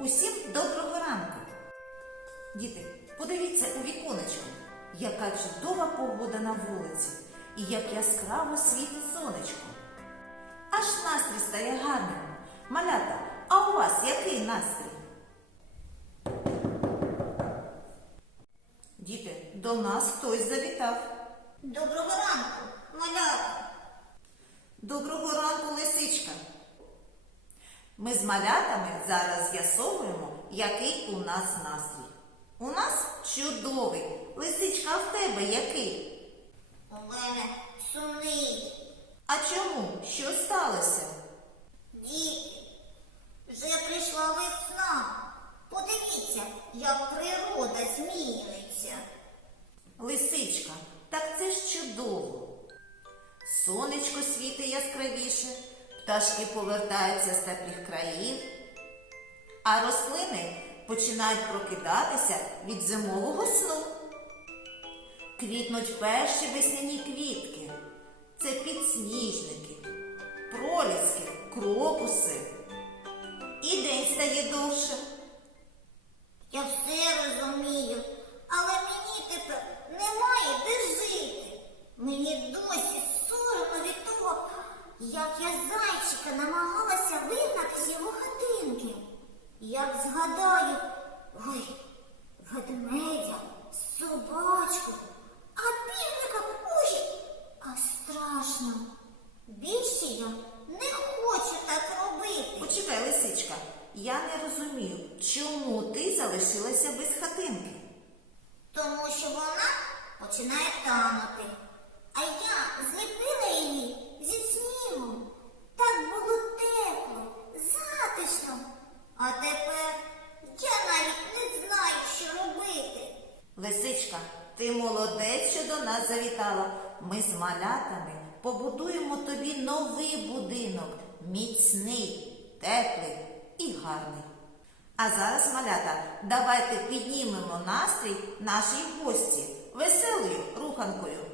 Усім доброго ранку. Діти, подивіться у віконечко, яка чудова погода на вулиці і як яскраво світить сонечко. Аж настрій стає гарним. Малята, а у вас який настрій? Діти, до нас хтось завітав. Доброго ранку, малята. Доброго ранку, лисичка. Ми з малятами зараз з'ясовуємо, який у нас настрій. У нас чудовий. Лисичка, а в тебе який? У мене сумний. А чому? Що сталося? Діти, вже прийшла весна. Подивіться, як природа змінюється. Лисичка, так це ж чудово. Сонечко світить яскравіше, пташки повертаються з теплих країв, а рослини починають прокидатися від зимового сну. Квітнуть перші весняні квітки. Це підсніжники, проліски, крокуси. І день стає довше. Я все розумію, але мені тепер немає де жити. Мені досі соромно від того, як я зайчика намагалася вигнати з його хатинки. Як згадаю, ой, ведмедя, собачку, а півника, ой, а страшно. Більше я не хочу так робити. Почекай, лисичка, я не розумію, чому ти залишилася без хатинки. Тому що вона починає танути. А я зліпила її зі снігу. Так було тепло, затишно. А тепер я навіть не знаю, що робити. Лисичка, ти молодець, що до нас завітала. Ми з малятами побудуємо тобі новий будинок, міцний, теплий і гарний. А зараз, малята, давайте піднімемо настрій нашій гості веселою руханкою.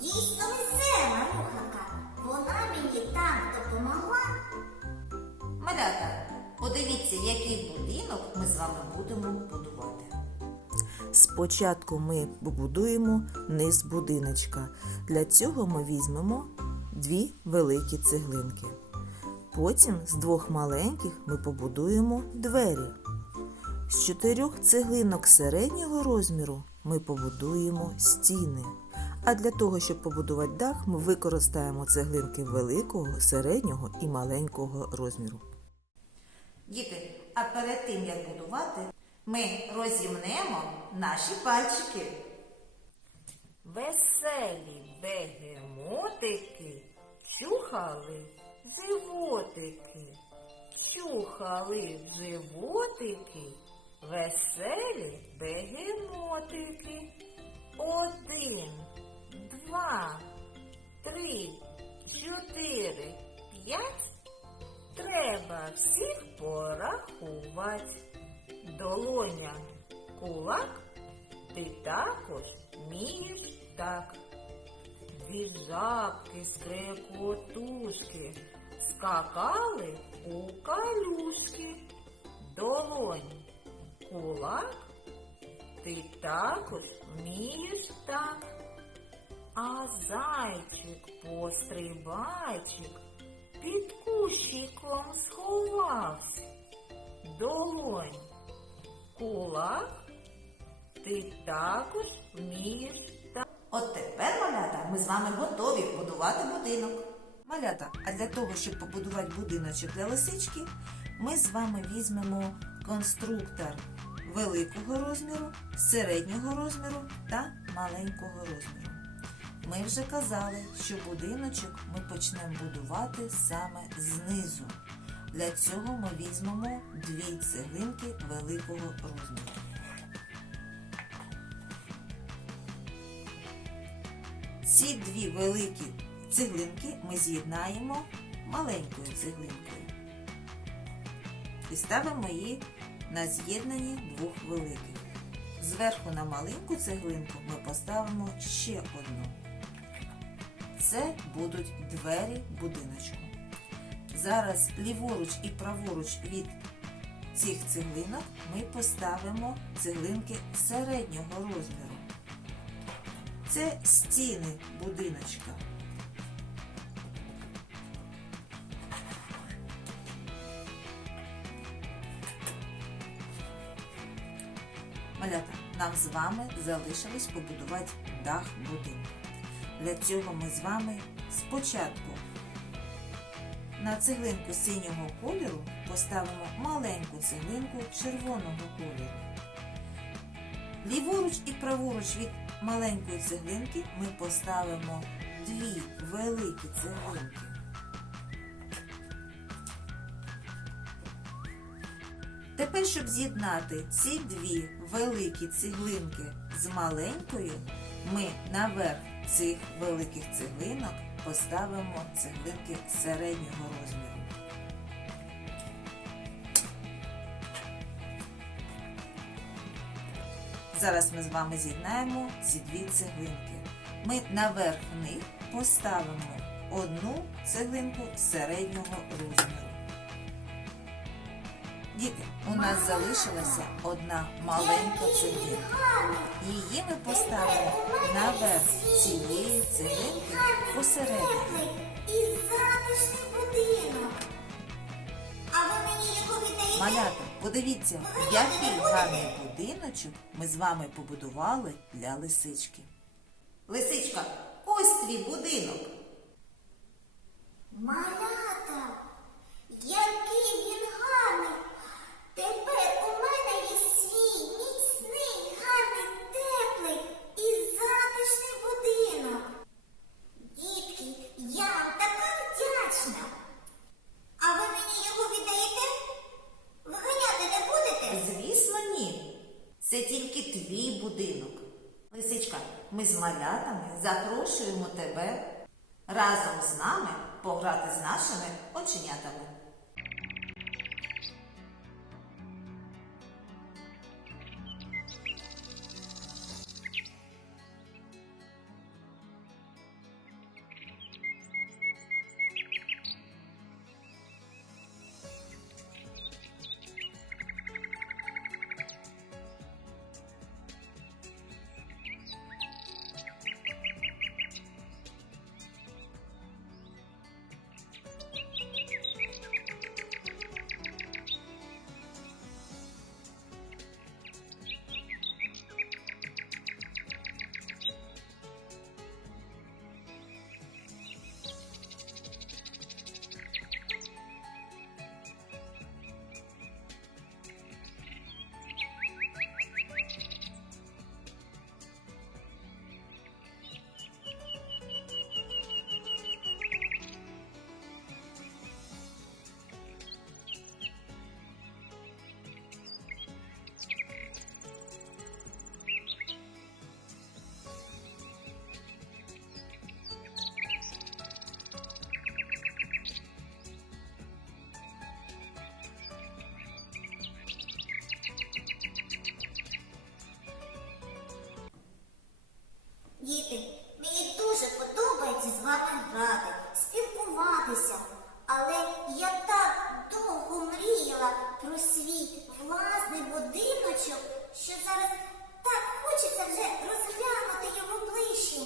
Дійсно весела руханка. Вона мені так допомогла. Малята, подивіться, який будинок ми з вами будемо будувати. Спочатку ми побудуємо низ будиночка. Для цього ми візьмемо дві великі цеглинки. Потім з двох маленьких ми побудуємо двері. З чотирьох цеглинок середнього розміру ми побудуємо стіни. А для того, щоб побудувати дах, ми використаємо цеглинки великого, середнього і маленького розміру. Діти, а перед тим як будувати, ми розімнемо наші пальчики. Веселі бегемотики чухали животики, чухали животики, веселі бегемотики. Один, два, три, чотири, п'ять. Треба всіх порахувати. Долоня, кулак, ти також вмієш так. зі жабки, скрекотушки, скакали у калюшки. Долонь, кулак, ти також вмієш так. А зайчик пострибайчик під кущиком сховався. Долонь, кулак, ти також вмієш так. От тепер, малята, ми з вами готові будувати будинок. Малята, а для того, щоб побудувати будиночок для лисички, ми з вами візьмемо конструктор великого розміру, середнього розміру та маленького розміру. Ми вже казали, що будиночок ми почнемо будувати саме знизу. Для цього ми візьмемо дві цеглинки великого розміру. Ці дві великі цеглинки ми з'єднаємо маленькою цеглинкою. І ставимо її на з'єднанні двох великих. Зверху на маленьку цеглинку ми поставимо ще одну. Це будуть двері будиночку. Зараз ліворуч і праворуч від цих цеглинок ми поставимо цеглинки середнього розміру. Це стіни будиночка. Малята, нам з вами залишилось побудувати дах будинку. Для цього ми з вами спочатку на цеглинку синього кольору поставимо маленьку цеглинку червоного кольору. Ліворуч і праворуч від маленької цеглинки ми поставимо дві великі цеглинки. Тепер, щоб з'єднати ці дві великі цеглинки з маленькою, ми наверх цих великих цеглинок поставимо цеглинки середнього розміру. Зараз ми з вами з'єднаємо ці дві цеглинки. Ми наверх них поставимо одну цеглинку середнього розміру. Діти, у нас залишилася одна маленька цеглинка. Її ми поставимо наверх цієї цеглинки посередині. І затишний будинок. А ви мені його віддаєте? Малята, подивіться, який гарний будиночок ми з вами побудували для лисички. Лисичка, ось твій будинок. Малята, який він гарний. Тепер у мене є свій міцний, гарний, теплий і затишний будинок. Дітки, я вам така вдячна. А ви мені його віддаєте? Виганяти не будете? Звісно, ні. Це тільки твій будинок. Лисичка, ми з малятами запрошуємо тебе разом з нами пограти з нашими оченятами. грати, спілкуватися. Але я так довго мріяла про свій власний будиночок, що зараз так хочеться вже розглянути його ближче.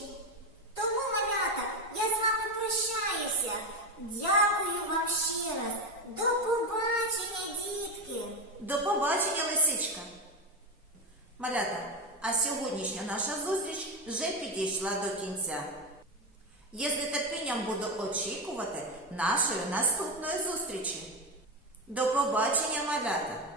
Тому, малята, я з вами прощаюся. Дякую вам ще раз. До побачення, дітки. До побачення, лисичка. Малята, а сьогоднішня наша зустріч вже підійшла до кінця. Я з нетерпінням буду очікувати нашої наступної зустрічі. До побачення, малята!